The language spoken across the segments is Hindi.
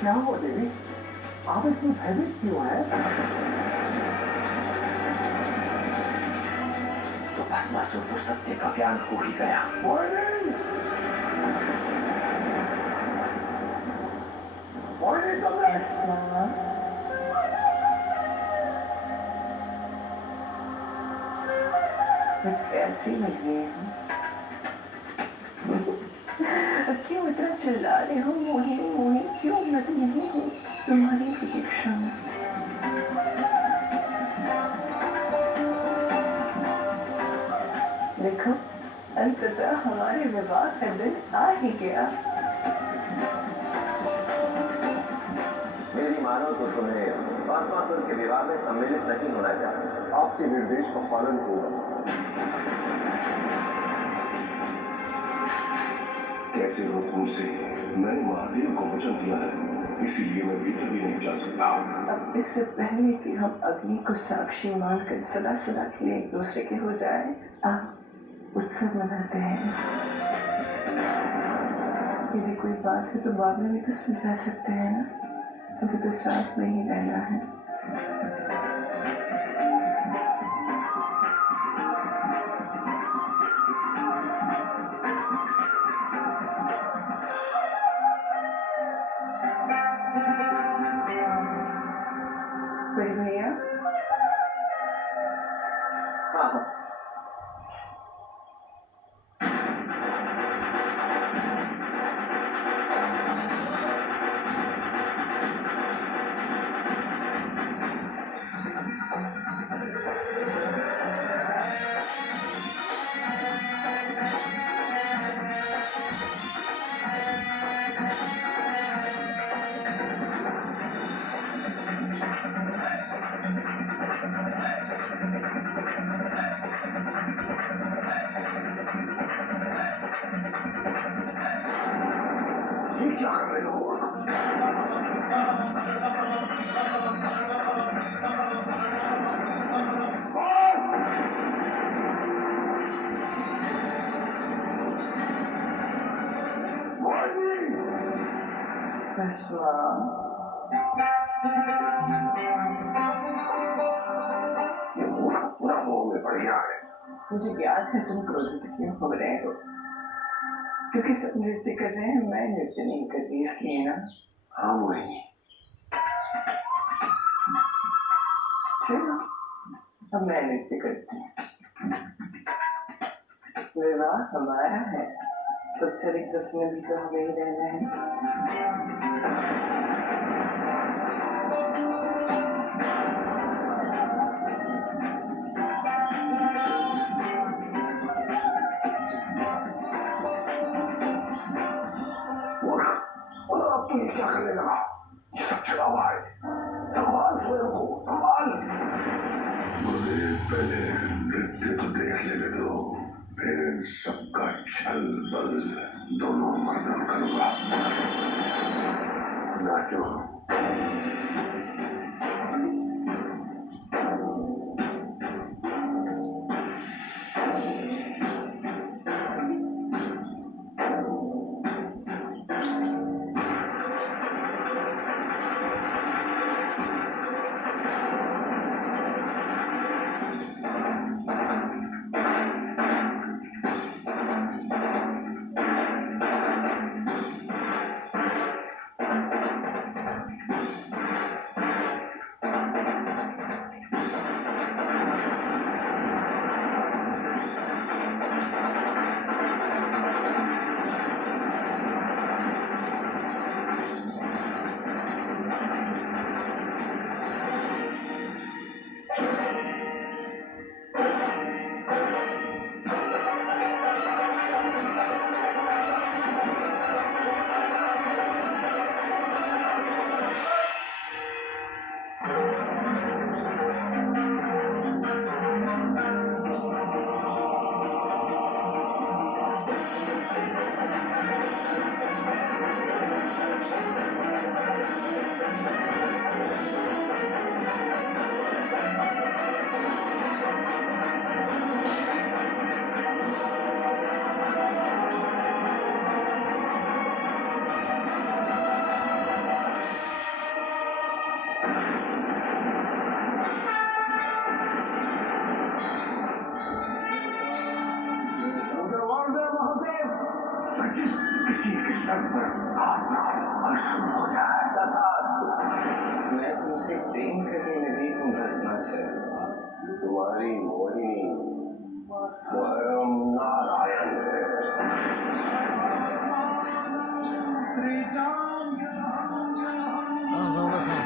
क्या हुआ देवी? आप इतनी भयभीत क्यों है? तो भस्मासुर को सत्य का ज्ञान हो ही गया। कैसी लगी है? क्यों इतना चिल्ला रहे हो? मोहिनी मोहिनी क्यों? मैं तो यही हूँ तुम्हारी प्रतीक्षा में। देखो अंततः हमारे विवाह का दिन आ ही गया। मेरी मानो तो तुम्हें भस्मासुर के विवाह में सम्मिलित नहीं होना चाहिए। आपके निर्देश का पालन होगा। कैसे हुक्म से मैंने महादेव को वचन दिया है, इसीलिए मैं भीतर भी नहीं जा सकता। अब इससे पहले कि हम अग्नि को साक्षी मानकर सदा सदा के लिए एक दूसरे के हो जाए, आप उत्सव मनाते हैं। यदि कोई बात है तो बाद में भी तो सुलझा सकते हैं ना, अभी तो साथ में ही रहना है। बड़ी भैया, हाँ हाँ, ये क्या कर रहे हो? ये पूरा मोह में पड़ गया है। मुझे ज्ञात है तुम क्रोधित क्यों हो रहे हो, क्योंकि सब नृत्य कर रहे हैं, मैं नृत्य नहीं कर रही, इसलिए ना। हाँ मोहिनी, चलो अब मैं नृत्य करती हूँ। विवाह हमारा है, सबसे अधिक उसमें भी तो हमें ही रहना है। आपको ये क्या करने लगा? ये सब चला हुआ है। संभाल स्वयं को, संभाल। मुझे पहले नृत्य तो देख लेने दो, फिर इन सबका छल बल दोनों मर्दन करूंगा। नाचो। उसे प्रेम करने लगी हूँ भस्मासुर। तुम्हारी मोहिनी स्वयं नारायण है। Vamos a.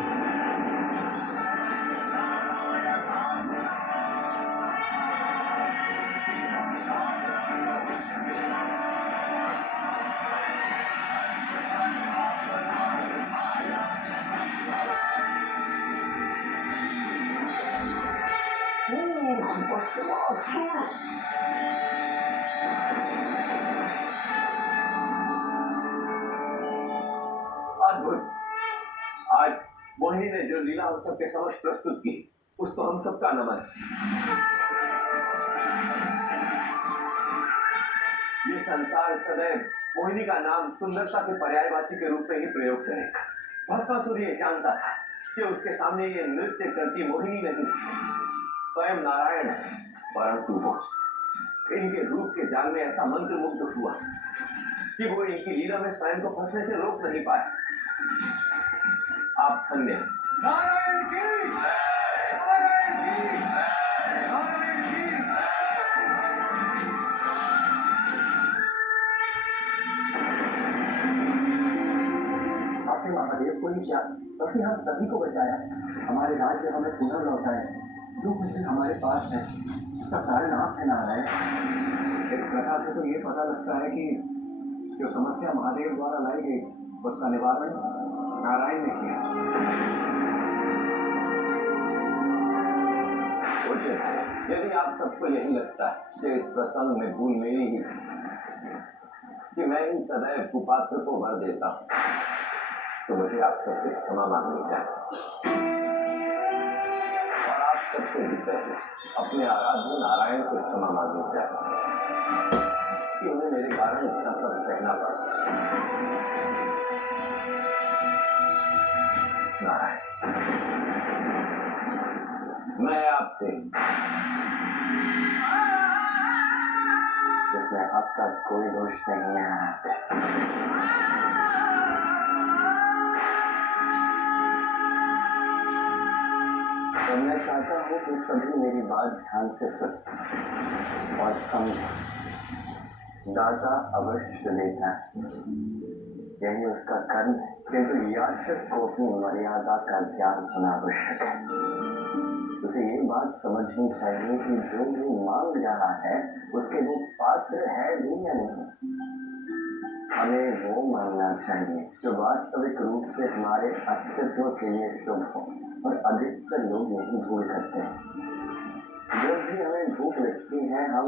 अद्भुत। आज मोहिनी ने जो लीला हम सबके समक्ष प्रस्तुत की, उसको हम सबका नमन। ये संसार सदैव मोहिनी का नाम सुंदरता के पर्यायवाची के रूप में ही प्रयोग करेगा। भस्मासुर ये जानता था कि उसके सामने ये नृत्य करती मोहिनी नहीं, स्वयं नारायण है, परंतु वो इनके रूप के जाल में ऐसा मंत्रमुग्ध हुआ कि वो इनकी लीला में स्वयं को फंसने से रोक नहीं पाया। आप धन्य हैं। नारायण की नारायण की नारायण की। आपने महादेव को ही किया, तभी हम सभी को बचाया, हमारे राज्य हमें पुनः लौटाए। जो कुछ भी हमारे पास है उसका कारण आप है नारायण। इस कथा से तो ये पता लगता है कि जो समस्या महादेव द्वारा लाई गई उसका निवारण नारायण ने किया। उचित है। यदि आप सबको यही लगता है कि इस प्रसंग में भूल मेरी ही कि मैं ही सदैव कुपात्र को वर देता हूँ, तो मुझे आप सबसे क्षमा मांगनी चाहिए। और आप सबसे भी पहले अपने आराध्य नारायण को क्षमा मांगनी चाहिए कि उन्हें मेरे कारण इतना सब सहना पड़ा। नारायण, मैं आपसे जिसमें आपका कोई दोष नहीं है। तो मैं चाहता हूँ कि सभी मेरी बात ध्यान से सुन और समझें। दाता अवश्य देता है, यही उसका कर्म है, किंतु याचक को अपनी मर्यादा का ज्ञान होना आवश्यक है। उसे ये बात समझनी चाहिए कि जो भी मांग रहा है उसके वो पात्र है भी या नहीं। हमें वो मांगना चाहिए जो वास्तविक रूप से हमारे अस्तित्व के लिए शुभ हो, और अधिकतर लोग यही भूल करते हैं। जब भी हमें भूख लगती है हम